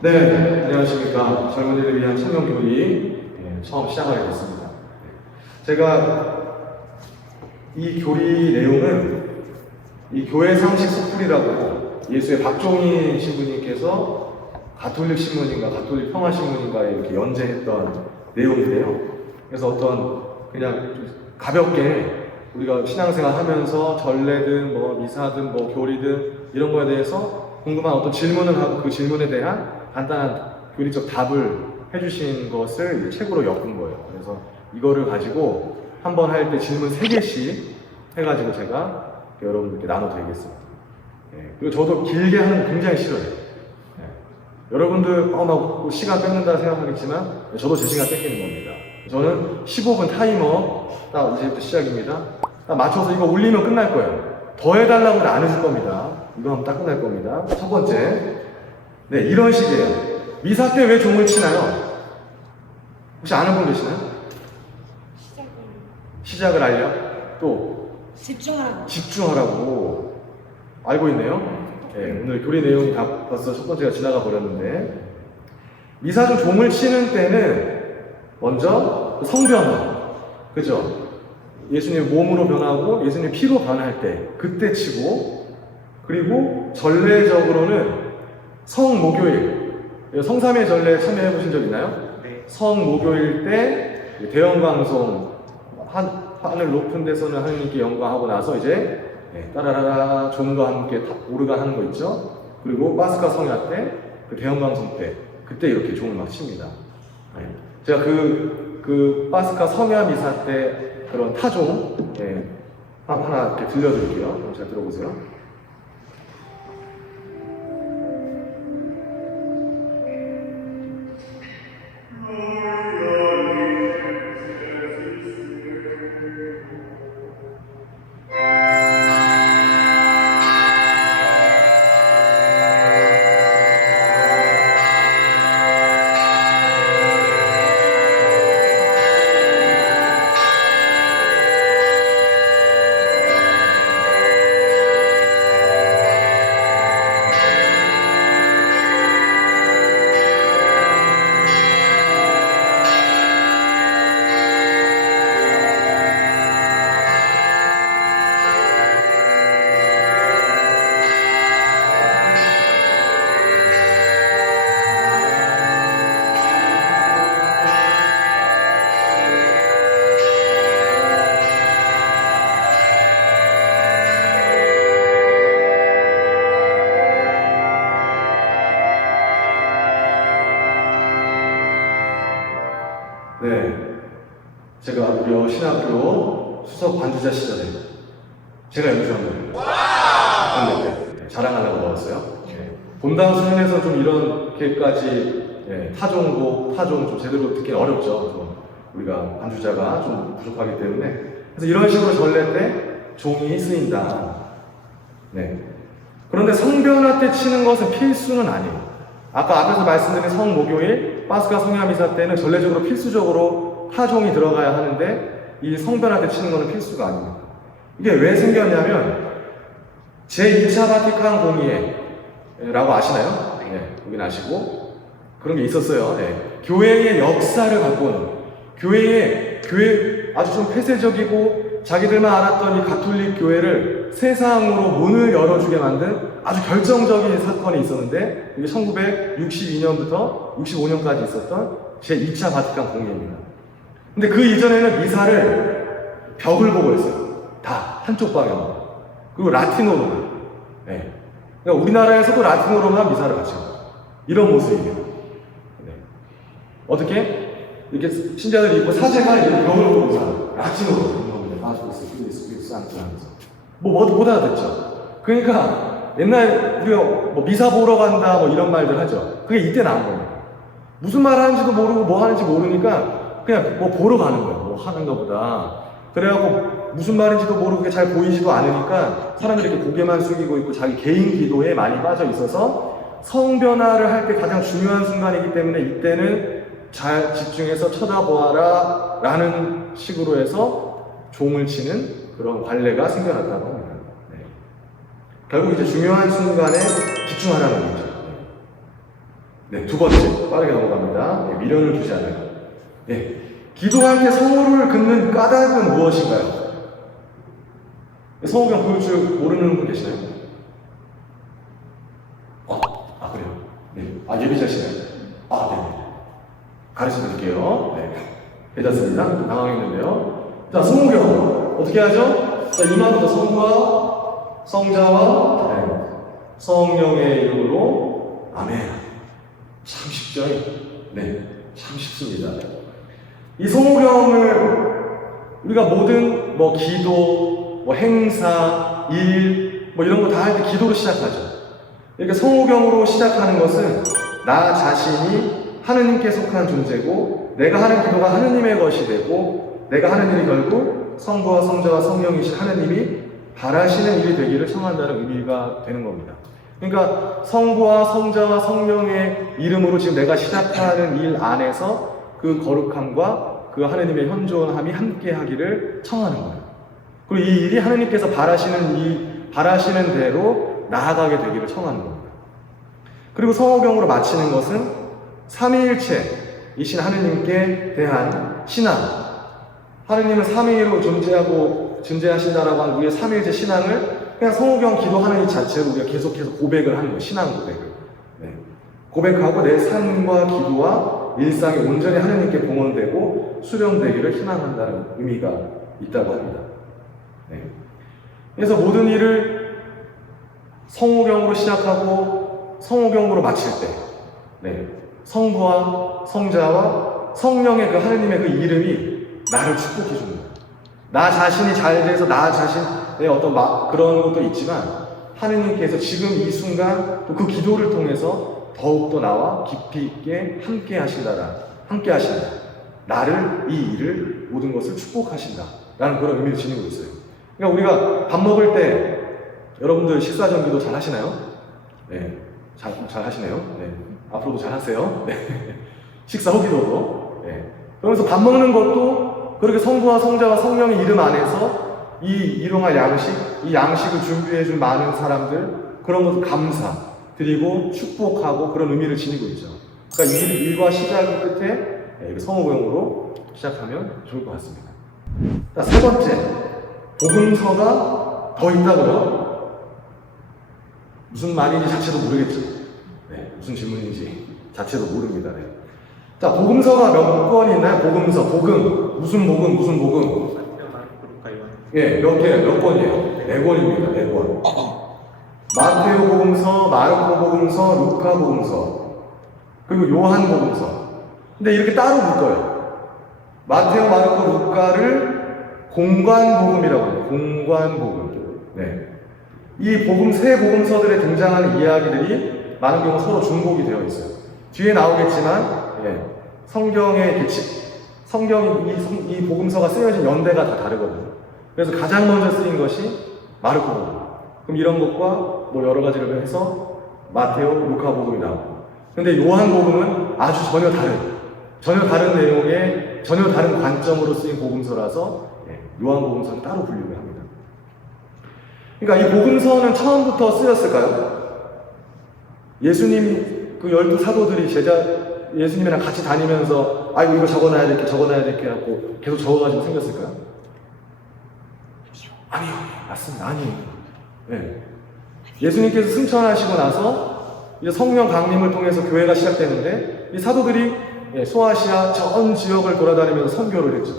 네, 안녕하십니까. 젊은이를 위한 청년교리 처음 시작하게 됐습니다. 제가 이 교리 내용은 이 교회 상식 속풀이라고 예수의 박종희 신부님께서 가톨릭 신문인가 가톨릭 평화 신문인가에 이렇게 연재했던 내용인데요. 그래서 어떤 그냥 가볍게 우리가 신앙생활 하면서 전례든 뭐 미사든 뭐 교리든 이런 거에 대해서 궁금한 어떤 질문을 하고 그 질문에 대한 간단한 교리적 답을 해주신 것을 책으로 엮은 거예요. 그래서 이거를 가지고 한 번 할 때 질문 3개씩 해가지고 제가 여러분들께 나눠드리겠습니다. 그리고 저도 길게 하는 거 굉장히 싫어요. 여러분들 막 시간 뺏는다 생각하겠지만 저도 제 시간 뺏기는 겁니다. 저는 15분 타이머 딱 이제부터 시작입니다. 딱 맞춰서 이거 올리면 끝날 거예요. 더 해달라고 안 해줄 겁니다. 이거 하면 딱 끝날 겁니다. 첫 번째, 네, 이런 식이에요. 미사 때 왜 종을 치나요? 혹시 아는 분 계시나요? 시작을 알려? 또 집중하라고 알고 있네요. 네, 오늘 교리 내용이 다 벌써 첫 번째가 지나가 버렸는데, 미사 중 종을 치는 때는 먼저 성변화, 그죠? 예수님 몸으로 변하고 예수님 피로 변할 때 그때 치고, 그리고 전례적으로는 성목요일, 성삼의 전례 참여해 보신 적 있나요? 네. 성목요일 때 대형방송 하늘 높은 데서는 하느님께 영광하고 나서 이제 따라라라 종과 함께 오르간 하는 거 있죠? 그리고 파스카 성야 때, 그 대형방송 때 그때 이렇게 종을 막 칩니다. 제가 그 파스카 성야 미사 때 그런 타종 하나 이렇게 들려드릴게요. 잘 들어보세요. 네, 제가 무려 신학교 수석 반주자 시절에 제가 연주한 거예요. 네, 자랑하려고 넣었어요. 본당 수련에서 좀 이렇게까지 타종 좀 제대로 듣기는 어렵죠. 좀 우리가 반주자가 좀 부족하기 때문에. 그래서 이런 식으로 전례 때 종이 쓰인다. 네. 그런데 성변화 때 치는 것은 필수는 아니에요. 아까 앞에서 말씀드린 성목요일, 파스카 성야미사 때는 전례적으로 필수적으로 타종이 들어가야 하는데 이 성변화 때 치는 것은 필수가 아닙니다. 이게 왜 생겼냐면 제2차 바티칸 공의회라고 아시나요? 네, 여긴 아시고 그런 게 있었어요. 네. 교회의 역사를 바꾸는 교회 아주 좀 폐쇄적이고 자기들만 알았던 이 가톨릭 교회를 세상으로 문을 열어주게 만든 아주 결정적인 사건이 있었는데 이게 1962년부터 65년까지 있었던 제2차 바티칸 공의회입니다. 근데 그 이전에는 미사를 벽을 보고 했어요. 다 한쪽 방향으로. 그리고 라틴어로만. 네. 그러니까 우리나라에서도 라틴어로만 미사를 바치고 이런 모습이에요. 네. 어떻게? 이렇게 신자들이 입고 사제가 이렇게 벽을 보고 미사 라틴어로 못 알아듣죠. 그러니까 옛날 우리가 뭐 미사 보러 간다 뭐 이런 말들 하죠. 그게 이때 나온 겁니다. 무슨 말 하는지도 모르고 뭐 하는지 모르니까 그냥 뭐 보러 가는 거예요. 뭐 하는가 보다. 그래갖고 무슨 말인지도 모르고 그게 잘 보이지도 않으니까 사람들이 이렇게 고개만 숙이고 있고 자기 개인 기도에 많이 빠져 있어서 성변화를 할 때 가장 중요한 순간이기 때문에 이때는 잘 집중해서 쳐다보아라 라는 식으로 해서 종을 치는 그런 관례가 생겨났다고 합니다. 네. 결국 이제 중요한 순간에 집중하라는 거죠. 네, 두 번째 빠르게 넘어갑니다. 네, 미련을 두지 않아요. 네, 기도할 때 성호를 긋는 까닭은 무엇인가요? 성호경 보일 줄 모르는 분 계시나요? 그래요? 네, 예비자시나요? 네. 가르쳐 드릴게요. 네, 괜찮습니다. 당황했는데요. 자, 성호경 어떻게 하죠? 자, 이만부터 성부와 성자와 성령의 이름으로 아멘. 참 쉽죠? 네, 참 쉽습니다. 이 성호경을 우리가 모든 기도, 행사, 일, 이런 거 다 할 때 기도로 시작하죠. 이렇게 성호경으로 시작하는 것은 나 자신이 하느님께 속한 존재고, 내가 하는 기도가 하느님의 것이 되고, 내가 하는 일이 결국 성부와 성자와 성령이신 하느님이 바라시는 일이 되기를 청한다는 의미가 되는 겁니다. 그러니까 성부와 성자와 성령의 이름으로 지금 내가 시작하는 일 안에서 그 거룩함과 그 하느님의 현존함이 함께 하기를 청하는 거예요. 그리고 이 일이 하느님께서 바라시는 대로 나아가게 되기를 청하는 겁니다. 그리고 성호경으로 마치는 것은 삼위일체이신 하느님께 대한 신앙, 하느님은 삼위로 존재하신다라고 하는 우리의 삼위일체 신앙을 그냥 성호경 기도하는 이 자체로 우리가 계속해서 고백을 하는 거예요. 신앙 고백을. 네. 고백하고 내 삶과 기도와 일상이 온전히 하느님께 봉헌되고 수렴되기를 희망한다는 의미가 있다고 합니다. 네. 그래서 모든 일을 성호경으로 시작하고 성호경으로 마칠 때, 성부와 성자와 성령의 그 하느님의 그 이름이 나를 축복해 줍니다. 나 자신이 잘 돼서 나 자신의 어떤 그런 것도 있지만 하느님께서 지금 이 순간 또 그 기도를 통해서 더욱더 나와 깊이 있게 함께 하신다. 나를, 이 일을, 모든 것을 축복하신다. 라는 그런 의미를 지니고 있어요. 그러니까 우리가 밥 먹을 때 여러분들 식사 전기도 잘 하시나요? 네. 잘 하시네요. 네. 앞으로도 잘 하세요. 네. 식사 후기도도. 네. 그러면서 밥 먹는 것도 그렇게 성부와 성자와 성령의 이름 안에서 이 일용할 양식, 이 양식을 준비해준 많은 사람들, 그런 것을 감사, 드리고 축복하고 그런 의미를 지니고 있죠. 그러니까 이 일과 시작 끝에 성호경으로 시작하면 좋을 것 같습니다. 자, 세 번째, 복음서가 더 있다고요? 무슨 말인지 자체도 모르겠죠. 네, 무슨 질문인지 자체도 모릅니다. 네. 자, 복음서가 몇 권 있나요? 복음서, 무슨 복음? 몇 권이에요? 4권입니다. 4권. 마테오 복음서, 마르코 복음서, 루카 복음서, 그리고 요한 복음서. 근데 이렇게 따로 묶어요. 마테오, 마르코, 루카를 공관복음이라고 해요. 공관복음. 네. 이 세 복음서들에 등장하는 이야기들이 많은 경우 서로 중복이 되어 있어요. 뒤에 나오겠지만, 성경의 이 복음서가 쓰여진 연대가 다 다르거든요. 그래서 가장 먼저 쓰인 것이 마르코 복음. 그럼 이런 것과 여러 가지를 해서 마테오, 루카 복음이 나오고. 근데 요한 복음은 아주 전혀 다른 내용의, 전혀 다른 관점으로 쓰인 복음서라서 요한 복음서는 따로 분류를 합니다. 그러니까 이 복음서는 처음부터 쓰였을까요? 예수님, 그 12사도들이 예수님이랑 같이 다니면서 이거 적어놔야 될게 하고 계속 적어가지고 생겼을까요? 아니요. 맞습니다. 아니에요. 네. 예수님께서 승천하시고 나서 이제 성령 강림을 통해서 교회가 시작되는데 이 사도들이 소아시아 전 지역을 돌아다니면서 선교를 했죠.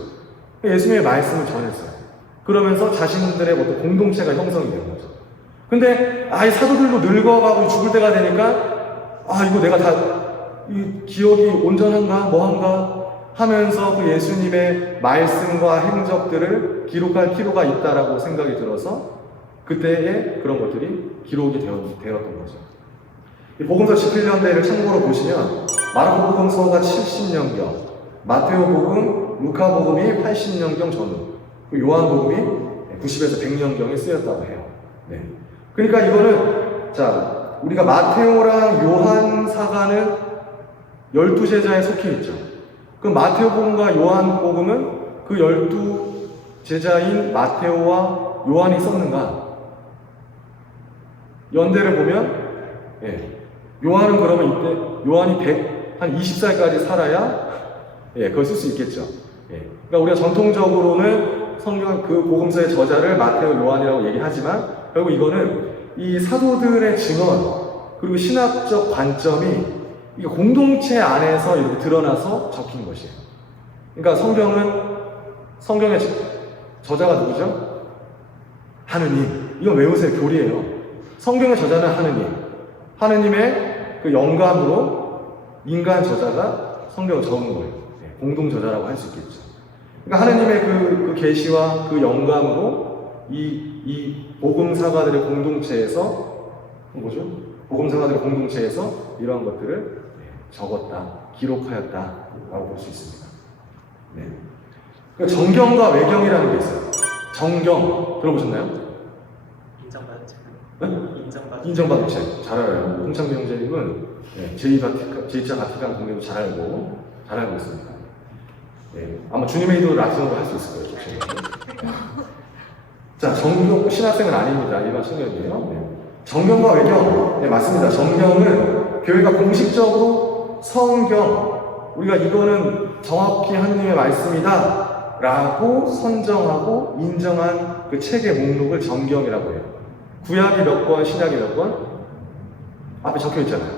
예수님의 말씀을 전했어요. 그러면서 자신들의 어떤 공동체가 형성이 된 거죠. 근데 이 사도들도 늙어가고 죽을 때가 되니까 이거 내가 이 기억이 온전한가 뭐한가 하면서 그 예수님의 말씀과 행적들을 기록할 필요가 있다라고 생각이 들어서 그때의 그런 것들이 기록이 되었던 거죠. 이 복음서 집필년대를 참고로 보시면 마르코 복음서가 70년경, 마테오 복음, 루카 복음이 80년경 전후, 요한 복음이 90에서 100년경에 쓰였다고 해요. 네. 그러니까 이거는 우리가 마테오랑 요한 사가는 12제자에 속해 있죠. 그 마테오 복음과 요한 복음은 그 12제자인 마테오와 요한이 썼는가? 연대를 보면 요한은 그러면 이때 요한이 한 20살까지 살아야 그걸 쓸 수 있겠죠. 그러니까 우리가 전통적으로는 성경 그 복음서의 저자를 마테오, 요한이라고 얘기하지만 결국 이거는 이 사도들의 증언 그리고 신학적 관점이 이 공동체 안에서 이렇게 드러나서 적힌 것이에요. 그러니까 성경의 저자가 누구죠? 하느님. 이건 외우세요. 교리예요. 성경의 저자는 하느님의 그 영감으로 인간 저자가 성경을 적은 거예요. 공동 저자라고 할 수 있겠죠. 그러니까 하느님의 그 계시와 그 영감으로 이 복음 사가들의 공동체에서 뭐죠? 복음 사가들의 공동체에서 이러한 것들을 적었다, 기록하였다라고 볼 수 있습니다. 네. 그러니까 정경과 외경이라는 게 있어요. 정경 들어보셨나요? 인정받은 책. 네? 인정받은 책. 잘 알아요. 홍창미 형제님은 제2차 바티칸 공회도 잘 알고 있습니다. 아마 주님의 이도를 라틴어로 할 수 있을 거예요. 자, 정경, 신학생은 아닙니다. 일반 청년이에요. 정경과 외경. 맞습니다. 정경은 교회가 공식적으로 성경, 우리가 이거는 정확히 하느님의 말씀이다 라고 선정하고 인정한 그 책의 목록을 정경이라고 해요. 구약이 몇 권, 신약이 몇 권? 앞에 적혀 있잖아요.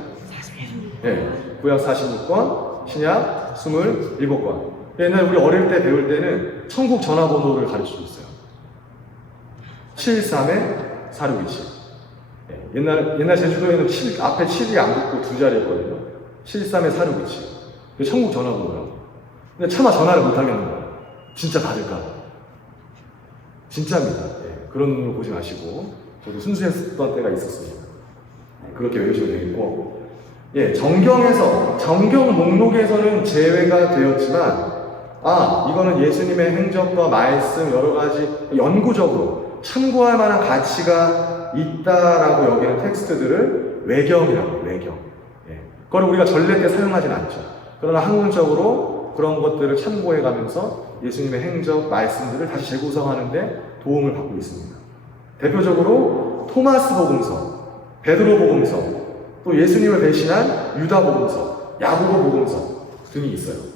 41. 구약 46권, 신약 27권. 옛날 우리 어릴 때 배울 때는 천국 전화번호를 가르쳐 줬어요. 731 4627. 옛날 제주도에는 앞에 7이 안 붙고 두 자리였거든요. 731 4627. 그 천국 전화번호라고. 근데 차마 전화를 못 하겠는 거예요. 진짜 받을까? 진짜입니다. 그런 눈으로 보지 마시고. 저도 순수했던 때가 있었습니다. 그렇게 외우시면 되겠고. 정경 목록에서는 제외가 되었지만, 이거는 예수님의 행적과 말씀 여러 가지 연구적으로 참고할 만한 가치가 있다라고 여기는 텍스트들을 외경이라고 외경. 그걸 우리가 전례 때 사용하진 않죠. 그러나 학문적으로 그런 것들을 참고해 가면서 예수님의 행적, 말씀들을 다시 재구성하는데 도움을 받고 있습니다. 대표적으로 토마스 복음서, 베드로 복음서, 또 예수님을 배신한 유다 복음서, 야고보 복음서 등이 있어요.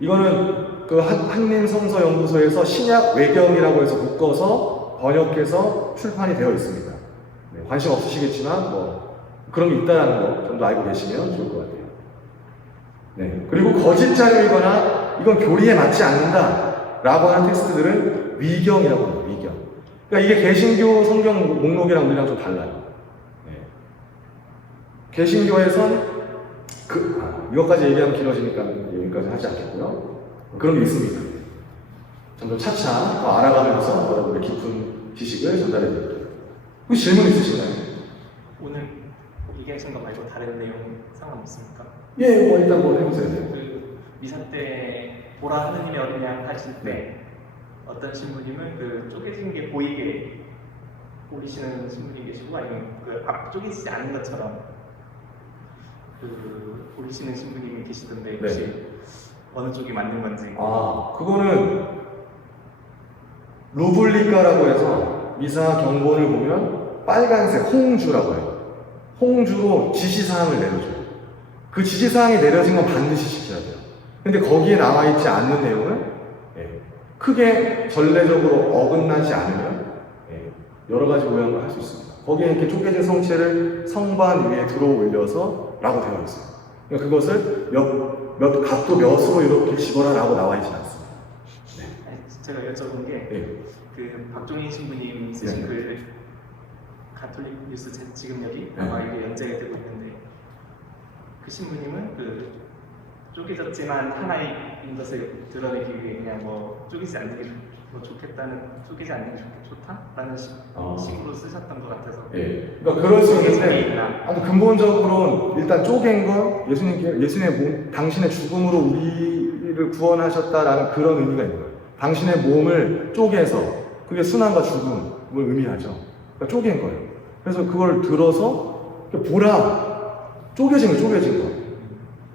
이거는 그 한림성서 연구소에서 신약 외경이라고 해서 묶어서 번역해서 출판이 되어 있습니다. 관심 없으시겠지만 그런 게 있다는 거 좀 더 알고 계시면 좋을 것 같아요. 그리고 거짓 자료이거나 이건 교리에 맞지 않는다라고 하는 텍스트들은 위경이라고 합니다. 위경. 그러니까 이게 개신교 성경 목록이랑 우리랑 좀 달라요. 개신교에선 이것까지 얘기하면 길어지니까 여기까지 하지 않겠고요. 그런 게 있습니다. 점점 차차 더 알아가면서 여러분의 깊은 지식을 전달해 드릴게요. 혹시 질문 있으신가요? 오늘 얘기하신 거 말고 다른 내용 상관없습니까? 일단 해보세요. 그 미사 때 보라 하느님의 어린 양 하실 때 어떤 신부님은 그 쪼개진 게 보이게 보이시는 신부님 계시고 아니면 그 앞 쪼개지지 않은 것처럼 그 보이시는 신부님이 계시던데 혹시 어느 쪽이 맞는 건지? 그거는 루블리카라고 해서 미사 경본을 보면 빨간색 홍주라고 해요. 홍주로 지시사항을 내려줘요. 그 지시사항이 내려진 건 반드시 지켜야 돼요. 근데 거기에 나와 있지 않는 내용은 크게 전례적으로 어긋나지 않으면 여러 가지 모양을 할 수 있습니다. 거기에 이렇게 쪼개진 성체를 성반 위에 들어 올려서 라고 되어 있어요. 그러니까 그것을 몇 각도 몇으로 이렇게 집어라 라고 나와 있지 않습니다. 제가 여쭤본 게 그 박종인 신부님 쓰신 글 가톨릭 뉴스 지금 여기 아마 이게 연재가 되고 있는데 그 신부님은 그 쪼개졌지만 하나인 것을 드러내기 위해 그냥 쪼개지 않는 게 쪼개지 않는 게 좋다라는 식으로 쓰셨던 것 같아서. 그러니까 그럴 수 있는데 아주 근본적으로 일단 쪼갠 건 예수님의 몸, 당신의 죽음으로 우리를 구원하셨다라는 그런 의미가 있는 거예요. 당신의 몸을 쪼개서 그게 순환과 죽음을 의미하죠. 그러니까 쪼갠 거예요. 그래서 그걸 들어서 보라 쪼개진 거.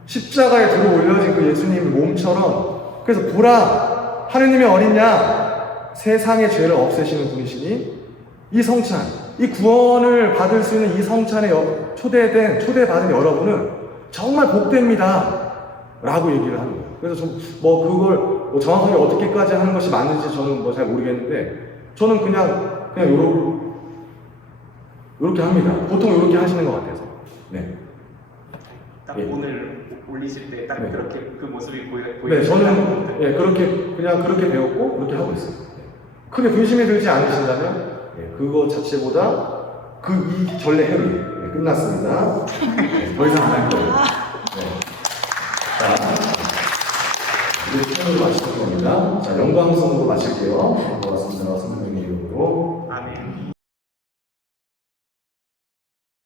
십자가에 들어 올려진 그 예수님의 몸처럼 그래서 보라 하느님의 어린 양 세상의 죄를 없애시는 분이시니 이 성찬 이 구원을 받을 수 있는 이 성찬에 초대받은 여러분은 정말 복됩니다. 라고 얘기를 하는 거예요. 그래서 뭐 그걸 뭐 정확하게 어떻게까지 하는 것이 맞는지 저는 뭐 잘 모르겠는데, 저는 그냥 요렇게 합니다. 보통 요렇게 하시는 것 같아서. 네. 딱 예. 오늘 올리실 때 딱 네. 그렇게 그 모습이 보여요. 네, 저는 그냥 그렇게 배웠고 그렇게 하고 있어요. 크게 근심이 들지 않으신다면 그거 자체보다 이 전례 행위 끝났습니다. 더 이상 안 할 거예요. 자, 이제 수행을 마칠 겁니다. 자, 영광성으로 마칠게요. 고맙습니다. 선생님 이름으로. 아멘.